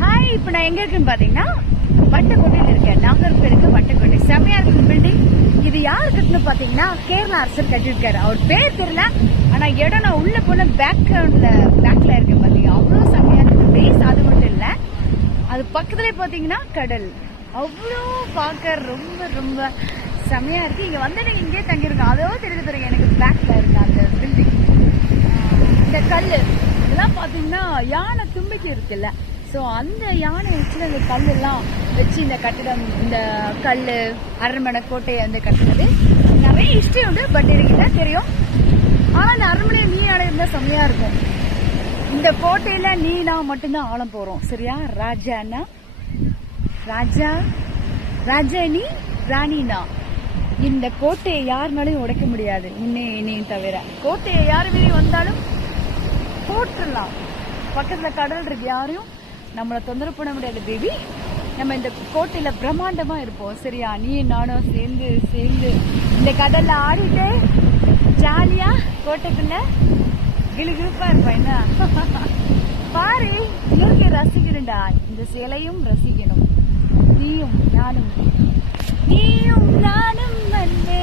Hi, இப்போ நான் எங்க இருக்குன்னு பாத்தீங்கன்னா வட்டக்கோட்டையில இருக்கேன். நாகர்கோவிலுக்கு வட்டக்கோட்டை செமையா இருக்கு பில்டிங். இது யாரு கட்டுன்னு பாத்தீங்கன்னா கேரளா அரசர் கட்டிருக்காரு. அவர் பேர் தெரியல, ஆனா இடம் நான் உள்ள போன பேக்ல இருக்கேன் பாத்தீங்க. அவ்வளவு செமையா இருக்கு பேஸ். அது மட்டும் இல்ல, அது பக்கத்துலயே பாத்தீங்கன்னா கடல். அவ்வளோ பார்க்க ரொம்ப ரொம்ப செமையா இருக்கு. இங்க வந்து நீங்க இங்கே தங்கிருக்கோம். அதோ தெரியுது எனக்கு பேக்ல இருக்கு அந்த பில்டிங். இந்த கல்லு இதெல்லாம் பாத்தீங்கன்னா யானை தும்பிக்கை இருக்குல்ல, ஸோ அந்த யானை வச்சு அந்த கல்லெல்லாம் வச்சு இந்த கட்டிடம், இந்த கல் அரண்மனை கோட்டையை அந்த கட்டினது நிறைய ஹிஸ்டரி உண்டு. பட் எனக்கு என்ன தெரியும், ஆனால் அந்த அரண்மனை நீ யானை இருந்தால் செம்மையா இருக்கும். இந்த கோட்டையில நீ நான் மட்டும்தான் ஆழம் போறோம். சரியா? ராஜானா ராஜா, ராஜானி, ராணினா. இந்த கோட்டையை யாருனாலையும் உடைக்க முடியாது, என்னையும் தவிர. கோட்டையை யாரு மீறி வந்தாலும் போட்டுடலாம். பக்கத்துல கடல் இருக்கு, யாரையும் நம்மளை தொந்தரவு பண்ண முடியாது பேபி. நம்ம இந்த கோட்டையில பிரம்மாண்டமா இருப்போம். சரியா? நீ நானும் சேர்ந்து சேர்ந்து இந்த கடல்ல ஆடிட்டு ஜாலியா கோட்டைக்குள்ள கிளுகிழுப்பா இருப்பேன். என்ன பாரு, இயற்கை ரசிக்கணும்டா. இந்த சிலையும் ரசிக்கணும். நீயும் நானும் வந்து